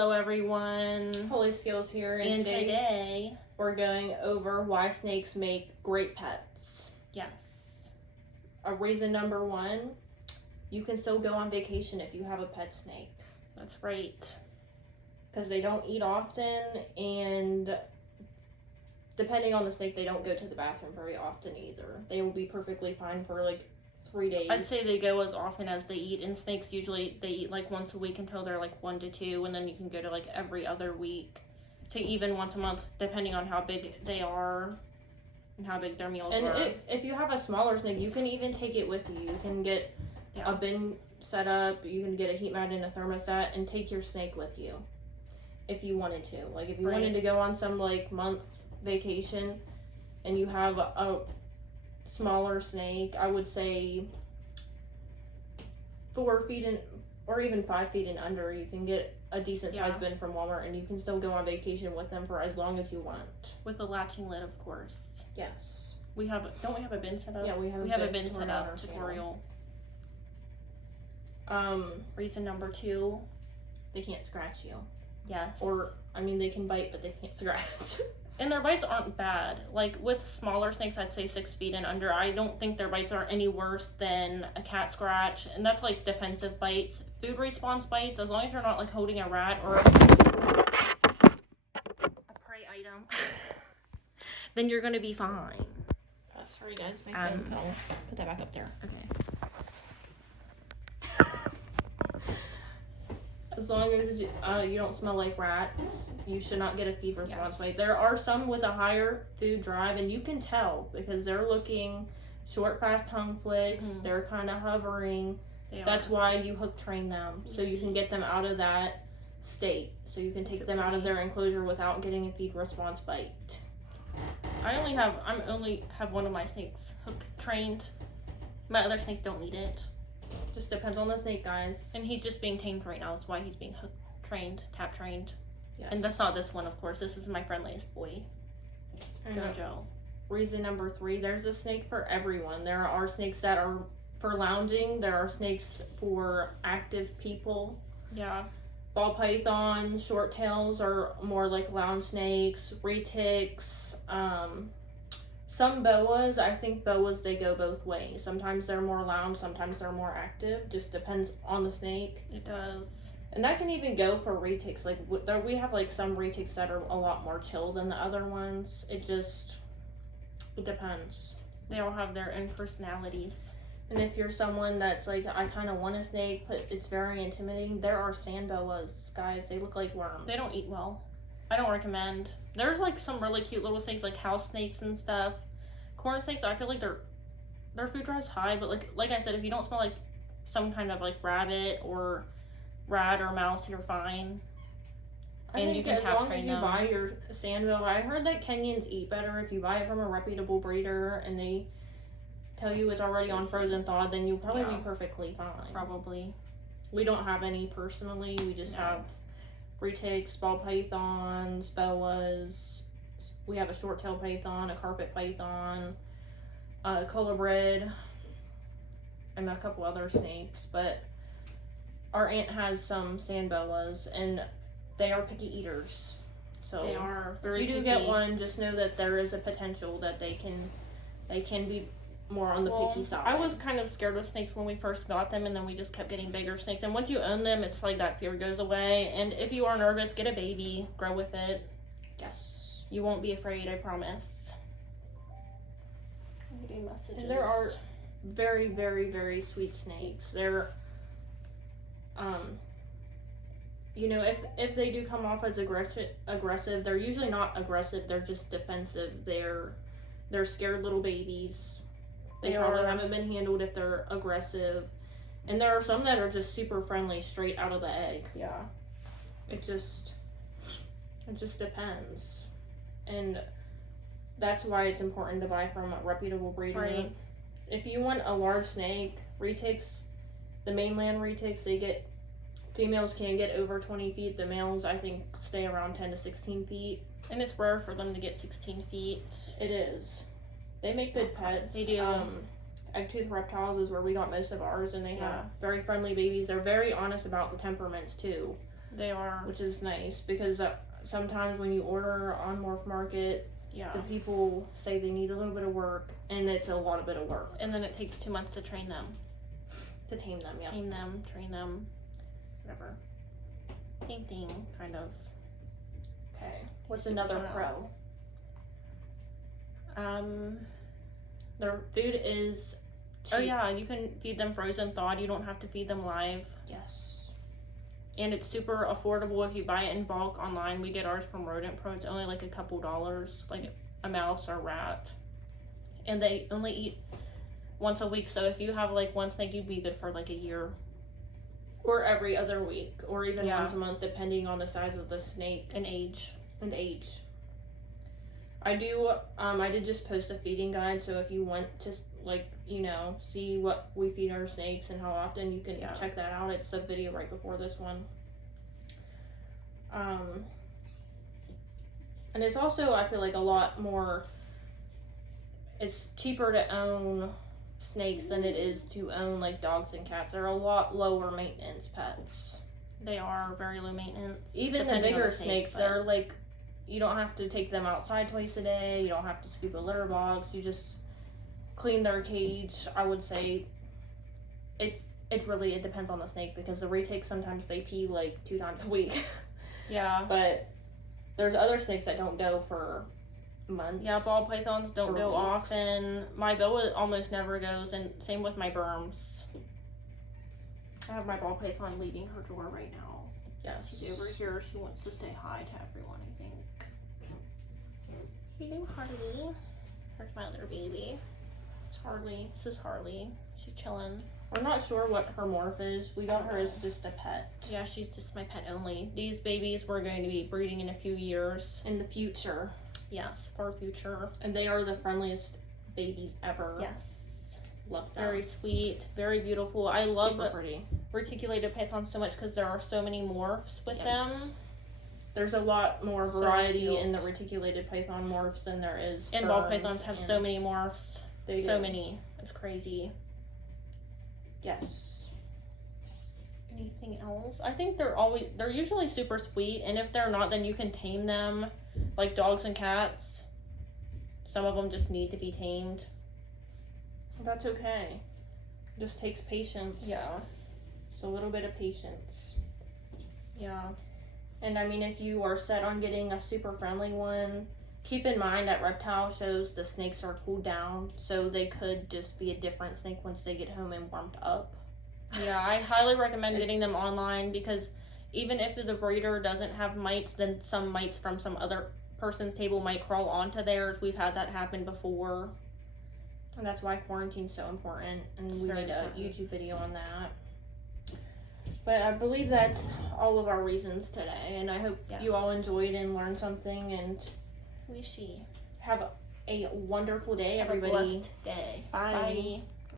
Hello everyone, Holy Skills here, and today we're going over why snakes make great pets. Yes. Reason number one, you can still go on vacation if you have a pet snake. That's right. Because they don't eat often, and depending on the snake, they don't go to the bathroom very often either. They will be perfectly fine for like 3 days. I'd say they go as often as they eat, and snakes usually they eat like once a week until they're like 1 to 2, and then you can go to like every other week to even once a month, depending on how big they are and how big their meals are. And if you have a smaller snake, you can even take it with you. You can get a bin set up, you can get a heat mat and a thermostat, and take your snake with you if you wanted to. Like if you wanted to go on some like month vacation and you have a smaller snake, I would say 4 feet in, or even 5 feet and under, you can get a decent sized bin from Walmart, and you can still go on vacation with them for as long as you want. With a latching lid, of course. Yes. Don't we have a bin set up? Yeah, we have a bin set up tutorial. Reason number 2, they can't scratch you. Yes. Or, I mean, they can bite, but they can't scratch. And their bites aren't bad. Like with smaller snakes, I'd say 6 feet and under. I don't think their bites are any worse than a cat scratch. And that's like defensive bites. Food response bites, as long as you're not like holding a rat or a prey item, then you're going to be fine. Sorry guys, my phone fell. Put that back up there. Okay. As long as you don't smell like rats, you should not get a feed response bite. There are some with a higher food drive, and you can tell because they're looking short, fast tongue flicks. Mm-hmm. They're kind of hovering. That's why you hook train them, so you can get them out of that state. So you can take them out of their enclosure without getting a feed response bite. I only have one of my snakes hook trained. My other snakes don't need it. Just depends on the snake, guys. And he's just being tamed right now. That's why he's being hook trained, tap trained. Yes. And that's not this one, of course. This is my friendliest boy, Gojo. Reason number 3, there's a snake for everyone. There are snakes that are for lounging. There are snakes for active people. Yeah. Ball pythons, short tails are more like lounge snakes. Retics, some boas. I think boas, they go both ways. Sometimes they're more lounge, sometimes they're more active. Just depends on the snake. It does. And that can even go for retics. Like we have like some retics that are a lot more chill than the other ones. It depends. They all have their own personalities. And if you're someone that's like, I kind of want a snake, but it's very intimidating, there are sand boas, guys. They look like worms. They don't eat well. I don't recommend. There's like some really cute little snakes, like house snakes and stuff. Corn snakes, I feel like their food drive's high, but like I said, if you don't smell like some kind of like rabbit or rat or mouse, you're fine. And you can as long as you buy your sand boa. I heard that Kenyans eat better if you buy it from a reputable breeder and they tell you it's already on frozen thawed, then you'll probably be perfectly fine. Probably. We don't have any personally. We just have retics, ball pythons, boas. We have a short-tailed python, a carpet python, a colobrid, and a couple other snakes. But our aunt has some sand boas, and they are picky eaters. So they are very if you do get one, just know that there is a potential that they can be more on the picky side. I was kind of scared of snakes when we first got them, and then we just kept getting bigger snakes. And once you own them, it's like that fear goes away. And if you are nervous, get a baby, grow with it. Yes. You won't be afraid, I promise. I'm getting messages. And there are very, very, very sweet snakes. They're, you know, if they do come off as aggressive, they're usually not aggressive. They're just defensive. They're scared little babies. They probably haven't been handled if they're aggressive. And there are some that are just super friendly straight out of the egg. Yeah. It just depends. And that's why it's important to buy from a reputable breeder. Right. If you want a large snake, retics, the mainland retics, females can get over 20 feet. The males, I think, stay around 10 to 16 feet. And it's rare for them to get 16 feet. It is. They make good pets. They do. Egg-tooth reptiles is where we got most of ours, and they have very friendly babies. They're very honest about the temperaments, too. They are. which is nice because sometimes when you order on Morph Market, Yeah. the people say they need a little bit of work, and it's a lot of bit of work And then it takes 2 months to train them. to tame them. Yeah. Tame them, train them, whatever. Same thing, kind of. Okay. What's Super another fun. pro? Their food is. Cheap. Oh yeah, you can feed them frozen thawed. You don't have to feed them live. Yes. And it's super affordable if you buy it in bulk online. We get ours from Rodent Pro. It's only like a couple dollars, like a mouse or rat. And they only eat once a week. So if you have like one snake, you'd be good for like a year. Or every other week, or even Yeah. once a month, depending on the size of the snake And age. and age. I did just post a feeding guide, so if you want to, like, see what we feed our snakes and how often, you can Yeah. check that out. It's a video right before this one. And it's also, I feel like, a lot more, it's cheaper to own snakes than it is to own, like, dogs and cats. They're a lot lower maintenance pets. They are very low maintenance. Even the depending on bigger snake, snakes, but- they're like, you don't have to take them outside twice a day. You don't have to scoop a litter box. You just clean their cage. I would say it really depends on the snake, because the retakes, sometimes they pee like 2 times a week. Yeah. But there's other snakes that don't go for months. Yeah, ball pythons don't Or go weeks. often. My boa almost never goes, and same with my berms. I have my ball python leaving her drawer right now. Yes. She's over here. She wants to say hi to everyone, I think. Hello, Harley. Here's my other baby. It's Harley. This is Harley. She's chilling. We're not sure what her morph is. We got her as just a pet. Yeah, she's just my pet only. These babies we're going to be breeding in a few years. In the future. Yes, for future. And they are the friendliest babies ever. Yes. Love them. Very sweet, very beautiful. I love Super pretty. reticulated pythons so much because there are so many morphs with Yes. them. There's a lot more So variety cute. in the reticulated python morphs than there is. And ball ferns, pythons have and so many morphs. They So do. many. It's crazy. Yes. Anything else? I think they're usually super sweet, and if they're not, then you can tame them, like dogs and cats. Some of them just need to be tamed. That's okay. Just takes patience. Yeah. Just a little bit of patience. Yeah. And I mean, if you are set on getting a super friendly one, keep in mind that reptile shows the snakes are cooled down, so they could just be a different snake once they get home and warmed up. Yeah, I highly recommend getting It's- them online because even if the breeder doesn't have mites, then some mites from some other person's table might crawl onto theirs. We've had that happen before. And that's why quarantine's so important, and It's we very made a important. YouTube video on that. But I believe that's all of our reasons today, and I hope Yes. you all enjoyed and learned something, and We she. have a wonderful day, Have a everybody. blessed day. Bye. Bye.